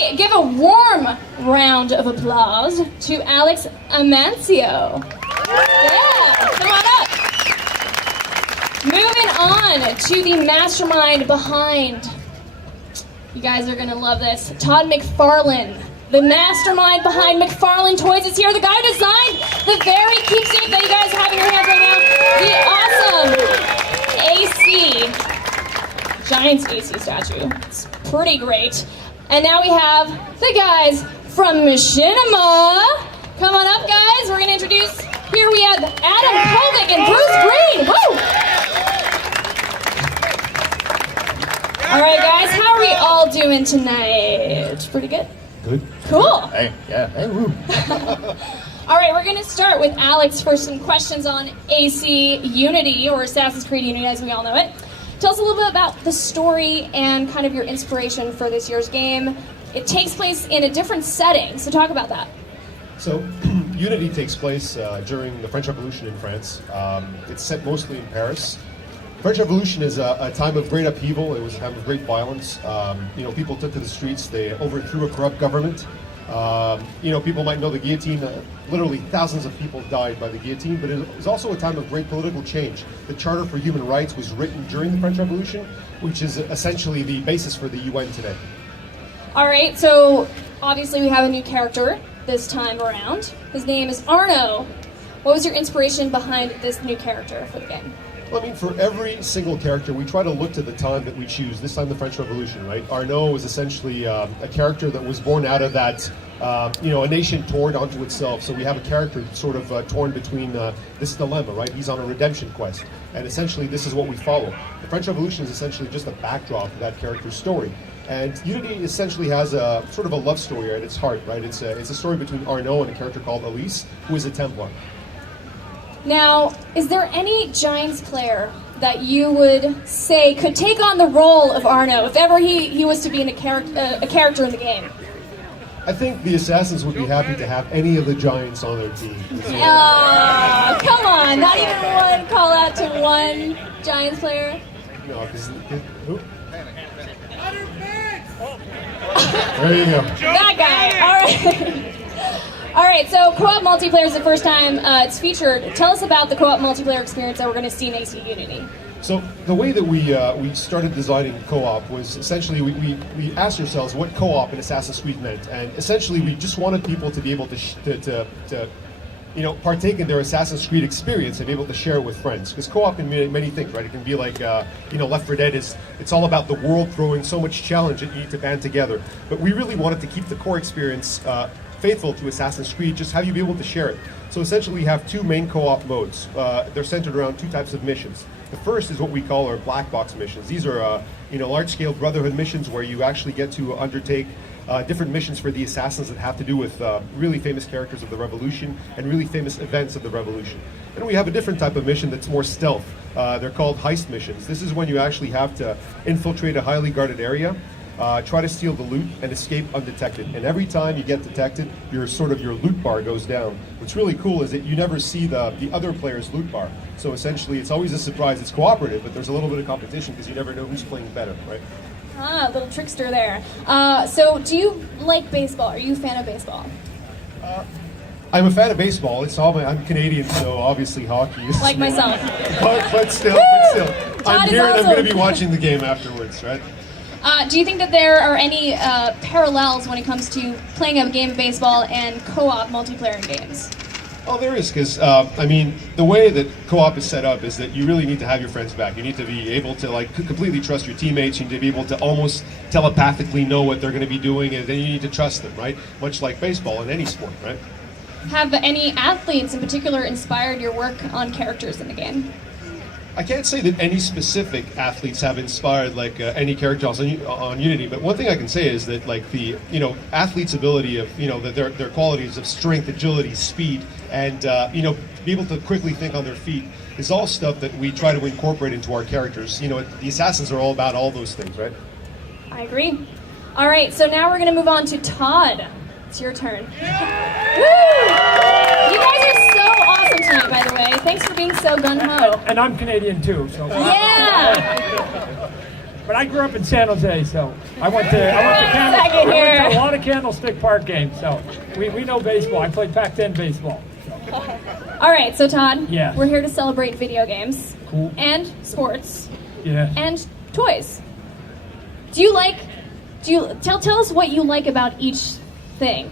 Everybody give a warm round of applause to Alex Amancio. Yeah, come on up. Moving on to the mastermind behind. You guys are gonna love this. Todd McFarlane. The mastermind behind McFarlane Toys is here. The guy who designed the very keepsake that you guys have in your hands right now. The awesome Giants AC statue. It's pretty great. And now we have the guys from Machinima. Come on up, guys. We're gonna introduce. Here we have Adam Kovic and Bruce Green. Woo! All right, guys. How are we all doing tonight? Pretty good. Good. Cool. Hey, yeah. Hey, woo. All right, we're going to start with Alex for some questions on AC Unity, or Assassin's Creed Unity as we all know it. Tell us a little bit about the story and kind of your inspiration for this year's game. It takes place in a different setting, so talk about that. So, Unity takes place during the French Revolution in France. It's set mostly in Paris. French Revolution is a time of great upheaval. It was a time of great violence. People took to the streets. They overthrew a corrupt government. People might know the guillotine. Literally thousands of people died by the guillotine, but it was also a time of great political change. The Charter for Human Rights was written during the French Revolution, which is essentially the basis for the UN today. All right, so obviously we have a new character this time around. His name is Arno. What was your inspiration behind this new character for the game? Well, I mean, for every single character, we try to look to the time that we choose. This time, the French Revolution, right? Arnaud was essentially a character that was born out of that, a nation torn onto itself. So we have a character that's sort of torn between this dilemma, right? He's on a redemption quest, and essentially, this is what we follow. The French Revolution is essentially just a backdrop of that character's story. And Unity essentially has a sort of a love story at its heart, right? It's a story between Arnaud and a character called Elise, who is a Templar. Now, is there any Giants player that you would say could take on the role of Arno if ever he was to be a character in the game? I think the Assassins would be happy to have any of the Giants on their team. Oh, come on! Not even one call out to one Giants player? No, because who? There you go. That guy. All right. All right, so co-op multiplayer is the first time it's featured. Tell us about the co-op multiplayer experience that we're going to see in AC Unity. So the way that we started designing co-op was essentially we asked ourselves what co-op in Assassin's Creed meant, and essentially we just wanted people to be able to partake in their Assassin's Creed experience and be able to share it with friends. Because co-op can mean many things, right? It can be like, Left 4 Dead it's all about the world throwing so much challenge that you need to band together. But we really wanted to keep the core experience faithful to Assassin's Creed, just have you be able to share it. So essentially we have two main co-op modes. They're centered around two types of missions. The first is what we call our black box missions. These are large-scale Brotherhood missions where you actually get to undertake different missions for the assassins that have to do with really famous characters of the Revolution and really famous events of the Revolution. And we have a different type of mission that's more stealth. They're called heist missions. This is when you actually have to infiltrate a highly guarded area, try to steal the loot, and escape undetected. And every time you get detected, your loot bar goes down. What's really cool is that you never see the other player's loot bar. So essentially, it's always a surprise. It's cooperative, but there's a little bit of competition because you never know who's playing better, right? Ah, a little trickster there. So do you like baseball? Are you a fan of baseball? I'm a fan of baseball. I'm Canadian, so obviously hockey is... Like myself. But still. I'm here and I'm going to be watching the game afterwards, right? Do you think that there are any parallels when it comes to playing a game of baseball and co-op multiplayer games? Oh, there is, because, the way that co-op is set up is that you really need to have your friends back. You need to be able to, completely trust your teammates. You need to be able to almost telepathically know what they're going to be doing, and then you need to trust them, right? Much like baseball in any sport, right? Have any athletes in particular inspired your work on characters in the game? I can't say that any specific athletes have inspired any characters on Unity, but one thing I can say is that the athletes' ability of that their qualities of strength, agility, speed, and be able to quickly think on their feet is all stuff that we try to incorporate into our characters. The assassins are all about all those things, right? I agree. All right, so now we're going to move on to Todd. It's your turn. Woo! You guys are so awesome tonight, by the way. Thanks for being so gung-ho. And I'm Canadian too, so. Yeah! But I grew up in San Jose, so I went to Canada. I went to a lot of Candlestick Park game, so we know baseball. I played Pac-10 baseball. All right, so Todd, Yes. we're here to celebrate video games Cool. and sports Yeah. and toys. Tell us what you like about each thing.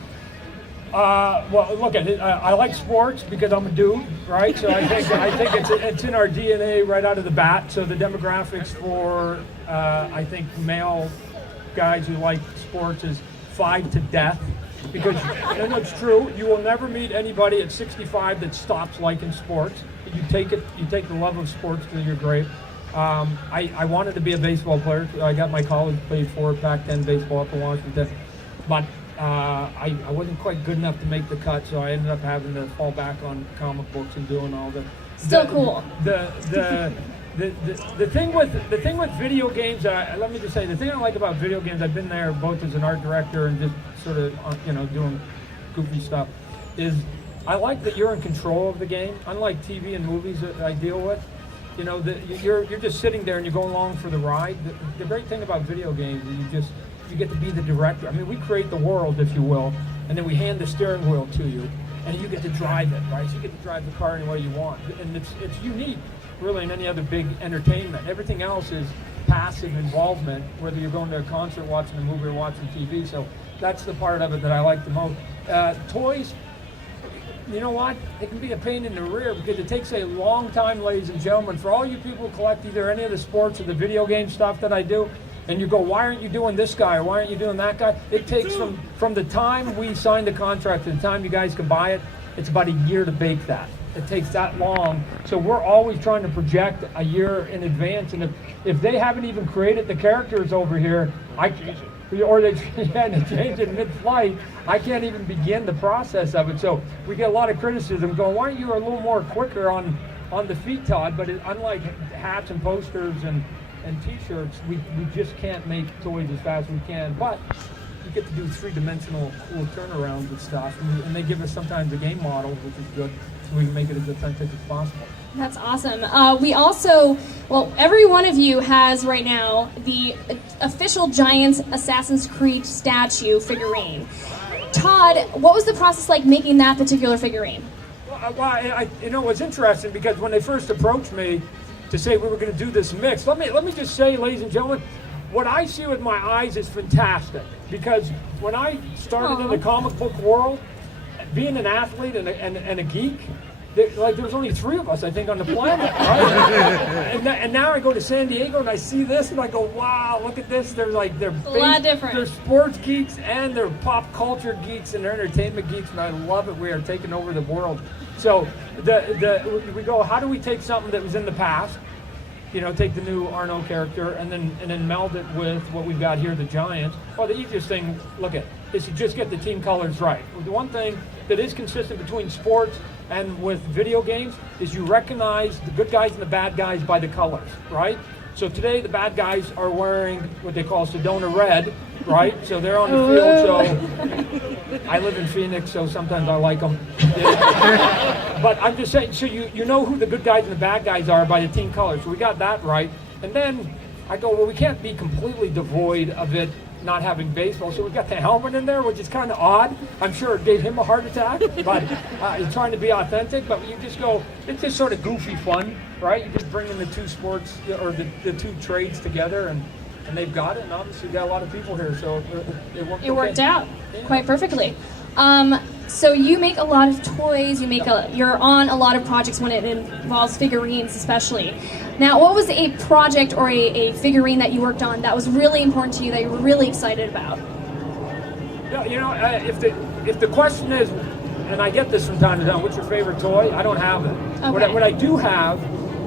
Well, look at it. I like sports because I'm a dude, right? So I think it's in our DNA right out of the bat. So the demographics for I think male guys who like sports is 5 to death, because and it's true. You will never meet anybody at 65 that stops liking sports. You take the love of sports to your grave. I wanted to be a baseball player. I got my college, played for Pac-10 baseball up in Washington, but I wasn't quite good enough to make the cut, so I ended up having to fall back on comic books and doing all the. Still cool. The thing with video games, let me just say, the thing I like about video games, I've been there both as an art director and just sort of doing goofy stuff, is I like that you're in control of the game. Unlike TV and movies that I deal with, you're just sitting there and you're going along for the ride. The great thing about video games is you get to be the director. I mean, we create the world, if you will, and then we hand the steering wheel to you, and you get to drive it, right? So you get to drive the car any way you want, and it's unique, really, in any other big entertainment. Everything else is passive involvement, whether you're going to a concert, watching a movie, or watching TV. So that's the part of it that I like the most. Toys, you know what? It can be a pain in the rear because it takes a long time, ladies and gentlemen. For all you people who collect either any of the sports or the video game stuff that I do, and you go, why aren't you doing this guy or why aren't you doing that guy? It takes from the time we sign the contract to the time you guys can buy it, it's about a year to bake that. It takes that long. So we're always trying to project a year in advance. And if they haven't even created the characters over here, or they change it mid-flight, I can't even begin the process of it. So we get a lot of criticism going, why aren't you a little more quicker on the feet, Todd? But unlike hats and posters and t-shirts, we just can't make toys as fast as we can. But you get to do three-dimensional cool turnarounds and stuff. And they give us sometimes a game model, which is good, so we can make it as authentic as possible. That's awesome. We also, every one of you has right now the official Giants Assassin's Creed statue figurine. Todd, what was the process like making that particular figurine? Well, it was interesting because when they first approached me to say we were going to do this mix, let me just say, ladies and gentlemen, what I see with my eyes is fantastic. Because when I started in the comic book world, being an athlete and a geek, there was only 3 of us, I think, on the planet, right? and now I go to San Diego and I see this and I go, wow, look at this. They're a lot different. They're sports geeks and they're pop culture geeks and they're entertainment geeks, and I love it. We are taking over the world. So we go, how do we take something that was in the past, take the new Arno character and then meld it with what we've got here, the Giants? Well, the easiest thing, is to just get the team colors right. The one thing that is consistent between sports and with video games is you recognize the good guys and the bad guys by the colors, right? So today the bad guys are wearing what they call Sedona red, right? So they're on the field. So I live in Phoenix, so sometimes I like them. But I'm just saying, so you know who the good guys and the bad guys are by the team colors. So we got that right. And then I go, well, we can't be completely devoid of it not having baseball, so we got the helmet in there, which is kind of odd. I'm sure it gave him a heart attack, but he's trying to be authentic. But you just go, it's just sort of goofy fun, right? You just bring in the 2 sports or the 2 trades together, and they've got it. And obviously, we got a lot of people here, so it worked out quite perfectly. So you make a lot of toys. You're on a lot of projects when it involves figurines, especially. Now, what was a project or a figurine that you worked on that was really important to you, that you were really excited about? Yeah, if the question is, and I get this from time to time, what's your favorite toy? I don't have it. Okay. What I do have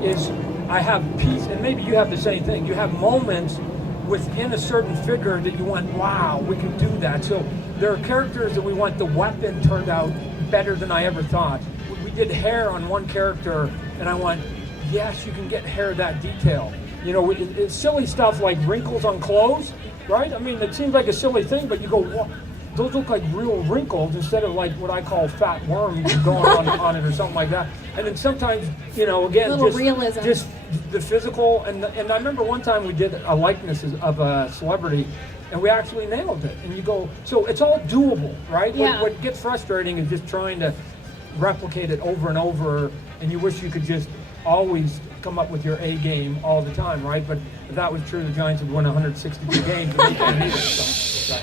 is I have pieces, and maybe you have the same thing. You have moments within a certain figure that you went, wow, we can do that. So there are characters that we want the weapon turned out better than I ever thought. We did hair on one character, and I went, yes, you can get hair that detail. It's silly stuff like wrinkles on clothes, right? I mean, it seems like a silly thing, but you go, what? Those look like real wrinkles instead of like what I call fat worms going on it or something like that. And then sometimes, again, realism. Just the physical. And I remember one time we did a likeness of a celebrity, and we actually nailed it. And you go, so it's all doable, right? Yeah. What gets frustrating is just trying to replicate it over and over, and you wish you could just always come up with your A game all the time, right? But if that was true, the Giants would win 162 games, and we can't either. So,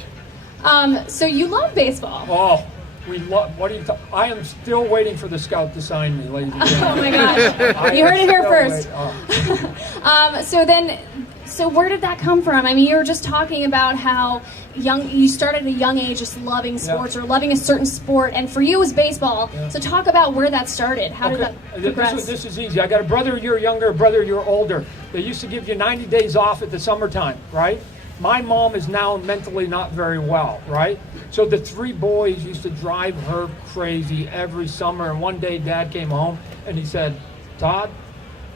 right. So you love baseball. Oh, we love. What are you? I am still waiting for the scout to sign me, ladies and gentlemen. Oh my gosh, you heard it here first. Oh. So where did that come from? I mean, you were just talking about how you started at a young age just loving sports or loving a certain sport, and for you it was baseball. Yeah. So talk about where that started. How did that progress? This is easy. I got a brother a year younger, a brother a year older. They used to give you 90 days off at the summertime, right? My mom is now mentally not very well, right? So the three boys used to drive her crazy every summer, and one day Dad came home and he said, Todd,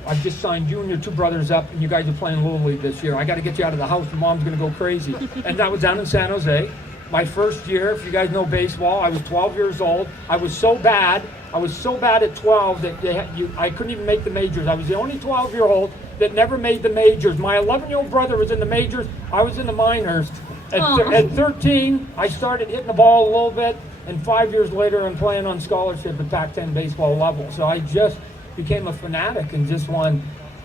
I've just signed you and your two brothers up, and you guys are playing Little League this year. I got to get you out of the house, and Mom's going to go crazy. And that was down in San Jose. My first year, if you guys know baseball, I was 12 years old. I was so bad at 12 that I couldn't even make the majors. I was the only 12-year-old that never made the majors. My 11-year-old brother was in the majors. I was in the minors. At 13, I started hitting the ball a little bit, and 5 years later, I'm playing on scholarship at Pac-10 baseball level. So I just became a fanatic and just I'm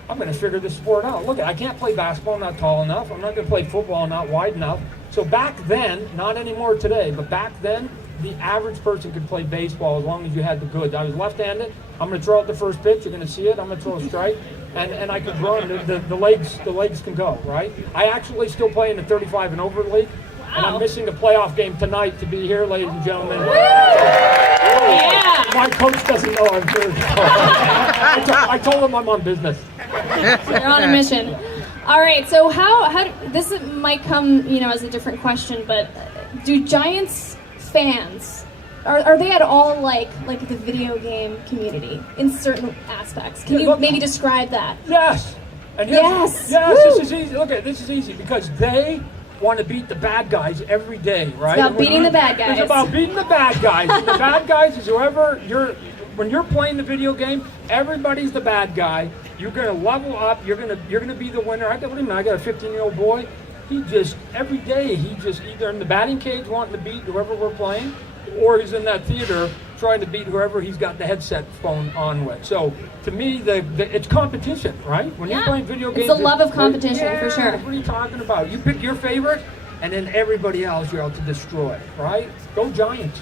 going to figure this sport out. Look, I can't play basketball, I'm not tall enough. I'm not going to play football, I'm not wide enough. So back then, not anymore today, but back then, the average person could play baseball as long as you had the goods. I was left-handed. I'm going to throw out the first pitch. You're going to see it. I'm going to throw a strike. And I could run. The legs can go, right? I actually still play in the 35 and over league. Wow. And I'm missing a playoff game tonight to be here, ladies and gentlemen. Yeah. My coach doesn't know I'm here. I told him I'm on business. So you're on a mission. All right. So how this might come, as a different question, but do Giants fans are they at all like the video game community in certain aspects? Can you maybe describe that? Yes. And yes. This is easy. Look, this is easy because they want to beat the bad guys every day, right? It's about beating the bad guys. It's about beating the bad guys. And the bad guys is whoever when you're playing the video game, everybody's the bad guy. You're gonna level up, you're gonna be the winner. I got a 15-year-old boy. Every day he's either in the batting cage wanting to beat whoever we're playing, or he's in that theater trying to beat whoever he's got the headset phone on with. So to me, it's competition, right? When you're playing video games, it's a love of competition for sure. What are you talking about? You pick your favorite, and then everybody else you're out to destroy, right? Go Giants!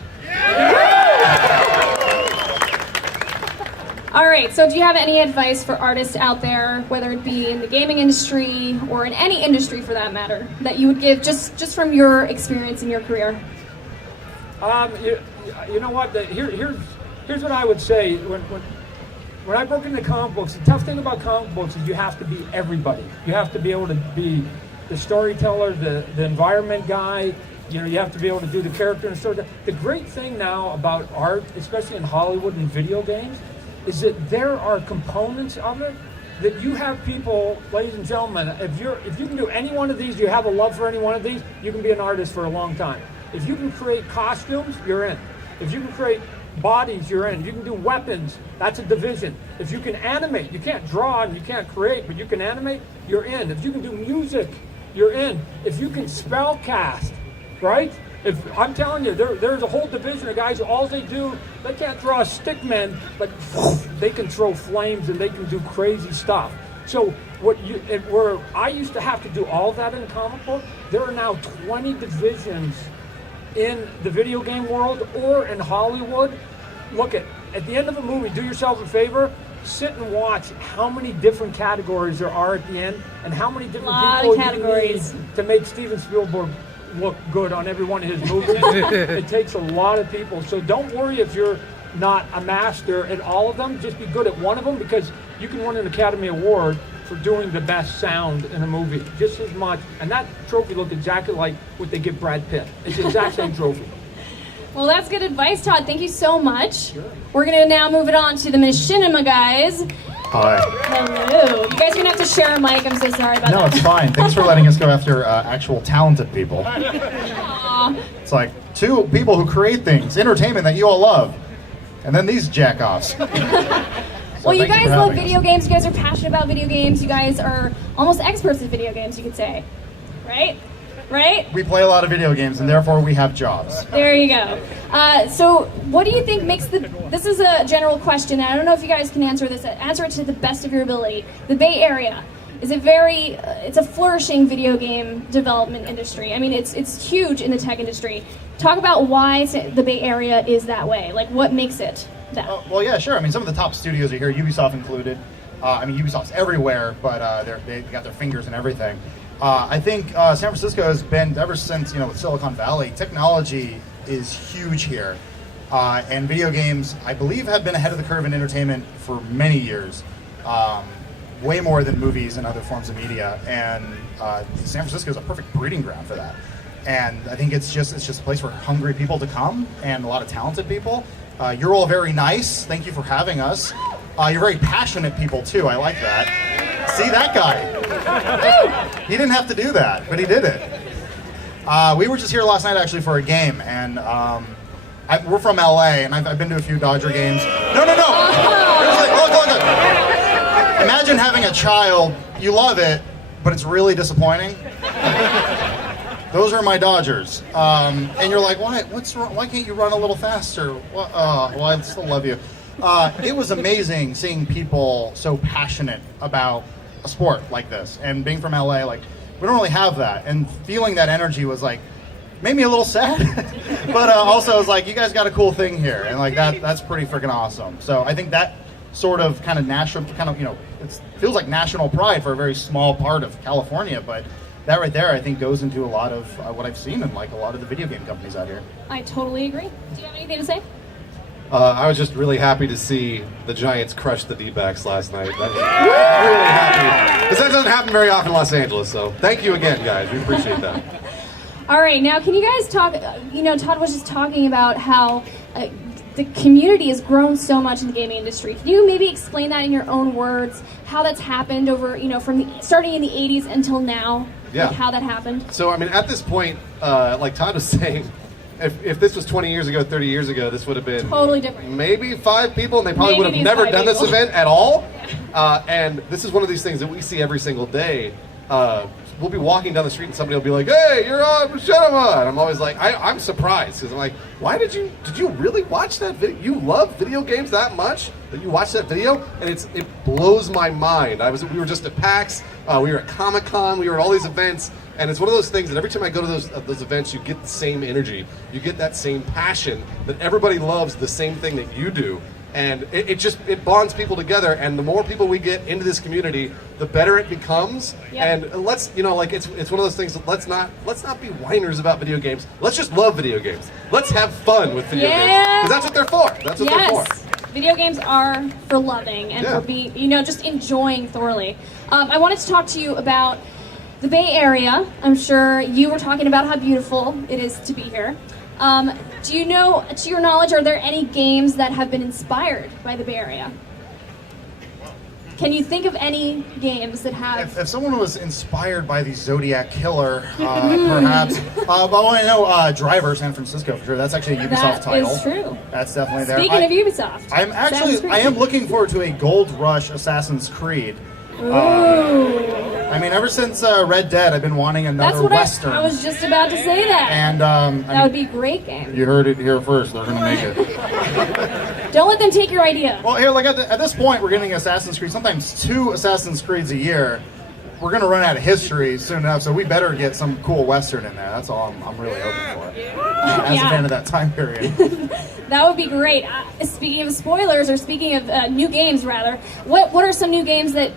All right, so do you have any advice for artists out there, whether it be in the gaming industry or in any industry for that matter, that you would give just from your experience in your career? You know what? Here's what I would say. When I broke into comic books, the tough thing about comic books is you have to be everybody. You have to be able to be the storyteller, the environment guy. You have to be able to do the character and story. The great thing now about art, especially in Hollywood and video games, is that there are components of it that you have people, ladies and gentlemen, if you can do any one of these, you have a love for any one of these, you can be an artist for a long time. If you can create costumes, you're in. If you can create bodies, you're in. If you can do weapons, that's a division. If you can animate, you can't draw and you can't create, but you can animate, you're in. If you can do music, you're in. If you can spell cast, right? If I'm telling you, there's a whole division of guys who all they do, they can't draw a stick man, but they can throw flames and they can do crazy stuff. So where I used to have to do all that in comic book, there are now 20 divisions in the video game world or in Hollywood. Look at the end of a movie, do yourself a favor, sit and watch how many different categories there are at the end and how many different people you need to make Steven Spielberg look good on every one of his movies. It takes a lot of people. So don't worry if you're not a master at all of them. Just be good at one of them because you can win an Academy Award for doing the best sound in a movie just as much. And that trophy looked exactly like what they give Brad Pitt. It's the exact same trophy. Well, that's good advice, Todd. Thank you so much. Sure. We're going to now move it on to the Machinima guys. Hi. Hello. You guys are going to have to share a mic. I'm so sorry about that. No, it's fine. Thanks for letting us go after actual talented people. Aww. It's like two people who create things, entertainment that you all love, and then these jack-offs. Well, you guys love video games. You guys are passionate about video games. You guys are almost experts at video games, you could say. Right? right? We play a lot of video games, and therefore we have jobs. There you go. So what do you think makes this is a general question, and I don't know if you guys can answer this. Answer it to the best of your ability. The Bay Area, is it it's a flourishing video game development industry. I mean, it's huge in the tech industry. Talk about why the Bay Area is that way. Like, what makes it that? Well, yeah, sure. I mean, some of the top studios are here, Ubisoft included. I mean, Ubisoft's everywhere, but they got their fingers in everything. I think San Francisco has been, ever since, with Silicon Valley, technology is huge here. And video games, I believe, have been ahead of the curve in entertainment for many years. Way more than movies and other forms of media. And San Francisco is a perfect breeding ground for that. And I think it's just a place for hungry people to come and a lot of talented people. You're all very nice. Thank you for having us. You're very passionate people too. I like that. See that guy? He didn't have to do that, but he did it. We were just here last night actually for a game, and we're from LA, and I've been to a few Dodger games. No. Look. Imagine having a child. You love it, but it's really disappointing. Those are my Dodgers. And you're like, why? What's wrong? Why can't you run a little faster? Well, I still love you. It was amazing seeing people so passionate about a sport like this. And being from LA, like, we don't really have that. And feeling that energy was like, made me a little sad. But also I was like, you guys got a cool thing here. And like that's pretty freaking awesome. So I think that sort of kind of national, it feels like national pride for a very small part of California, but that right there, I think, goes into a lot of what I've seen in like a lot of the video game companies out here. I totally agree. Do you have anything to say? I was just really happy to see the Giants crush the D-backs last night. That was really happy. Because that doesn't happen very often in Los Angeles, so thank you again, guys. We appreciate that. All right, now can you guys talk, Todd was just talking about how the community has grown so much in the gaming industry. Can you maybe explain that in your own words, how that's happened over, starting in the 80s until now? Yeah. Like how that happened? So, I mean, at this point, like Todd was saying, if this was 20 years ago, 30 years ago, this would have been totally different. Maybe 5 people, and they probably would have never done this event at all. And this is one of these things that we see every single day. We'll be walking down the street and somebody will be like, "Hey, you're on Machinima," and I'm always like, I'm surprised because I'm like, "Why did you really watch that video? You love video games that much that you watched that video?" And it blows my mind. We were just at PAX, we were at Comic-Con, we were at all these events, and it's one of those things that every time I go to those events, you get the same energy, you get that same passion that everybody loves the same thing that you do. And it bonds people together, and the more people we get into this community, the better it becomes. Yep. And let's, it's one of those things that let's not be whiners about video games. Let's just love video games. Let's have fun with video games, because that's what they're for. That's what they're for. Video games are for loving and for being, just enjoying thoroughly. I wanted to talk to you about the Bay Area. I'm sure you were talking about how beautiful it is to be here. Do you know, to your knowledge, are there any games that have been inspired by the Bay Area? Can you think of any games that have... If someone was inspired by the Zodiac Killer, perhaps... but I know Driver, San Francisco, for sure. That's actually a Ubisoft title. That is true. That's definitely there. Speaking of Ubisoft. I am looking forward to a Gold Rush Assassin's Creed. I mean, ever since Red Dead, I've been wanting another Western. I was just about to say that. And that would be a great game. You heard it here first. They're going to make it. Don't let them take your idea. Well, here, like at this point, we're getting Assassin's Creed, sometimes 2 Assassin's Creeds a year. We're going to run out of history soon enough, so we better get some cool Western in there. That's all I'm really hoping for. As a fan of that time period. That would be great. Speaking of spoilers, or speaking of new games, rather, what are some new games that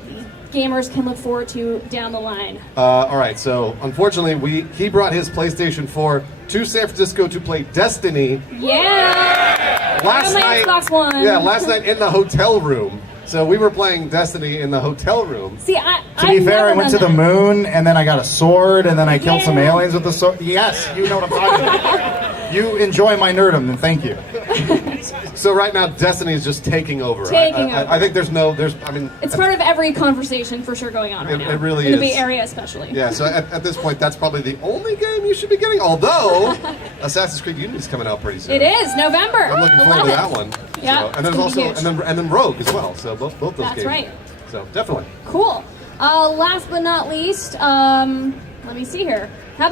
gamers can look forward to down the line? All right, so unfortunately, he brought his PlayStation 4 to San Francisco to play Destiny. Yeah! Last night, Xbox One. Yeah, last night in the hotel room. So we were playing Destiny in the hotel room. See, to be fair, I went to the moon, and then I got a sword, and then I killed some aliens with the sword. Yes, you know what I'm talking about. You enjoy my nerdom, then thank you. So right now, Destiny is just taking over. I think it's part of every conversation for sure going on right now. It really in is. the Bay Area especially. Yeah, so at this point, that's probably the only game you should be getting, although Assassin's Creed Unity is coming out pretty soon. It is, November. I'm looking forward to that one. Yeah, so, and there's also, and then Rogue as well, so both those games. That's right. So definitely. Cool. Last but not least, Let me see here. How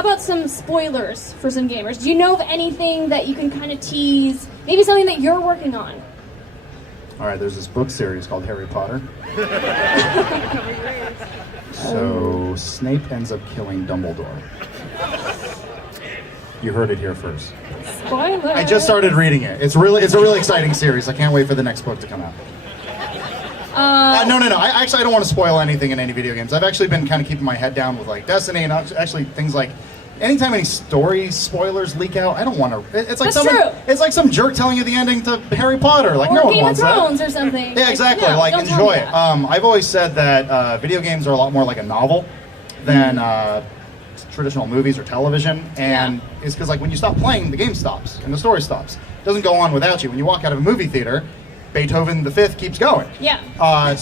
about some spoilers for some gamers? Do you know of anything that you can kind of tease? Maybe something that you're working on? All right, there's this book series called Harry Potter. So Snape ends up killing Dumbledore. You heard it here first. Spoilers. I just started reading it. It's a really exciting series. I can't wait for the next book to come out. No. I don't want to spoil anything in any video games. I've actually been kind of keeping my head down with like Destiny and actually things like. Anytime any story spoilers leak out, I don't want to. It's like It's like some jerk telling you the ending to Harry Potter. Like or no one Game wants of that. Thrones or something. Yeah, exactly. No, like don't tell enjoy me it. that. I've always said that video games are a lot more like a novel than traditional movies or television, and it's because like when you stop playing, the game stops and the story stops. It doesn't go on without you. When you walk out of a movie theater, Beethoven the Fifth keeps going. Yeah. No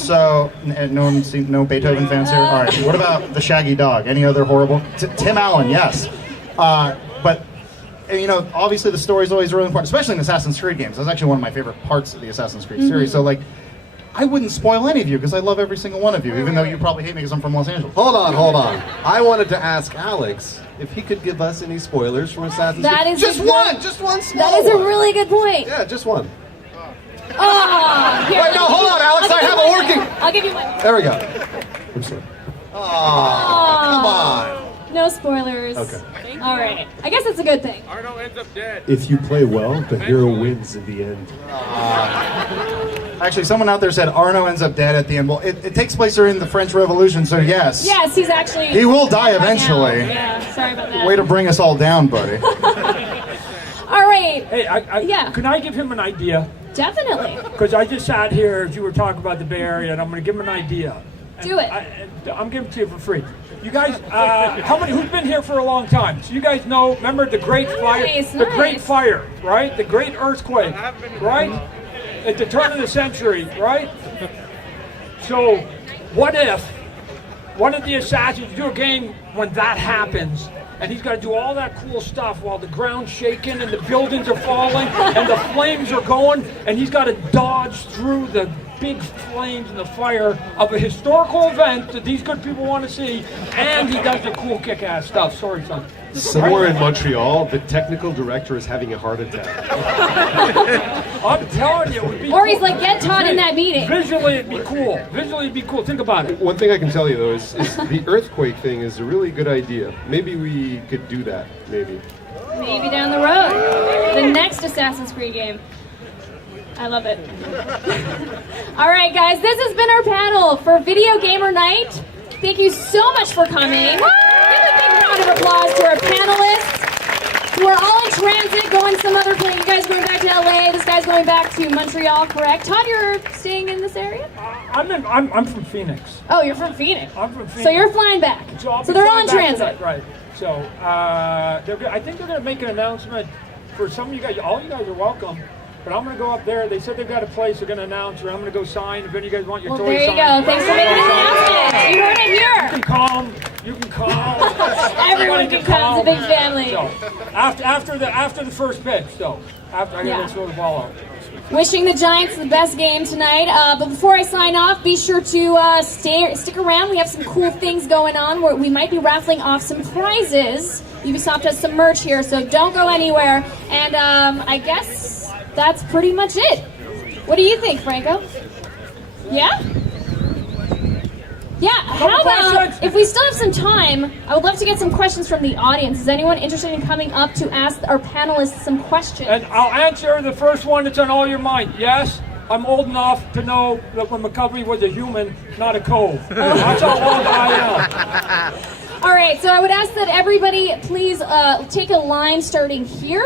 Beethoven fans here. All right. What about the Shaggy Dog? Any other horrible? Tim Allen, yes. But obviously the story is always really important, especially in Assassin's Creed games. That's actually one of my favorite parts of the Assassin's Creed series. So like, I wouldn't spoil any of you because I love every single one of you, even though you probably hate me because I'm from Los Angeles. Hold on. I wanted to ask Alex if he could give us any spoilers from Assassin's Creed. Just one small That is a one. really good point. Yeah, just one. Oh, here, Wait, no, hold on, Alex. I have it working. I'll give you my. There we go. I'm sorry. Come on. No spoilers. Okay. All right. I guess it's a good thing. Arno ends up dead. If you play well, the hero wins in the end. Actually, someone out there said Arno ends up dead at the end. Well, it takes place during the French Revolution, so yes. Yes, he's actually. He will die right eventually. now. Yeah, sorry about that. Way to bring us all down, buddy. All right. Hey, Yeah. Can I give him an idea? Definitely. Because I just sat here as you were talking about the Bay Area, and I'm going to give him an idea. Do it. I'm giving it to you for free. You guys, who's been here for a long time? So you guys know, remember the Great Fire? The Great Fire, right? The Great Earthquake, right? At the turn of the century, right? So what if one of the assassins do a game when that happens, and he's got to do all that cool stuff while the ground's shaking and the buildings are falling and the flames are going, and he's got to dodge through the big flames and the fire of a historical event that these good people want to see, and he does the cool kick-ass stuff. Sorry, son. Somewhere in Montreal, the technical director is having a heart attack. I'm telling you, it would be Or cool. he's like, get Todd in that meeting. Visually, it'd be cool. Think about it. One thing I can tell you though is the earthquake thing is a really good idea. Maybe we could do that. Maybe Maybe down the road. The next Assassin's Creed game. I love it. All right, guys, this has been our panel for Video Gamer Night. Thank you so much for coming. Give a big round of applause to our panelists who are all in transit, going some other place. You guys going back to LA. This guy's going back to Montreal, correct? Todd, you're staying in this area? I'm from Phoenix. Oh, you're from Phoenix. I'm from Phoenix. So you're flying back. I'll So be they're flying on back to transit. that, right. So I think they're going to make an announcement for some of you guys. All you guys are welcome. But I'm going to go up there. They said they've got a place they're going to announce, or I'm going to go sign. If any of you guys want your Well, toys there you signed. go. Thanks for making the announcement. You heard it here. You can come. Everyone can come. It's a big family. So, after the first pitch, so after I got to throw the ball out. Wishing the Giants the best game tonight. But before I sign off, be sure to stick around. We have some cool things going on where we might be raffling off some prizes. Ubisoft has some merch here, so don't go anywhere. And I guess that's pretty much it. What do you think, Franco? Yeah? Yeah, how about, if we still have some time, I would love to get some questions from the audience. Is anyone interested in coming up to ask our panelists some questions? And I'll answer the first one that's on all your mind. Yes, I'm old enough to know that when McCovey was a human, not a cove. That's how old I am. All right, so I would ask that everybody please take a line starting here.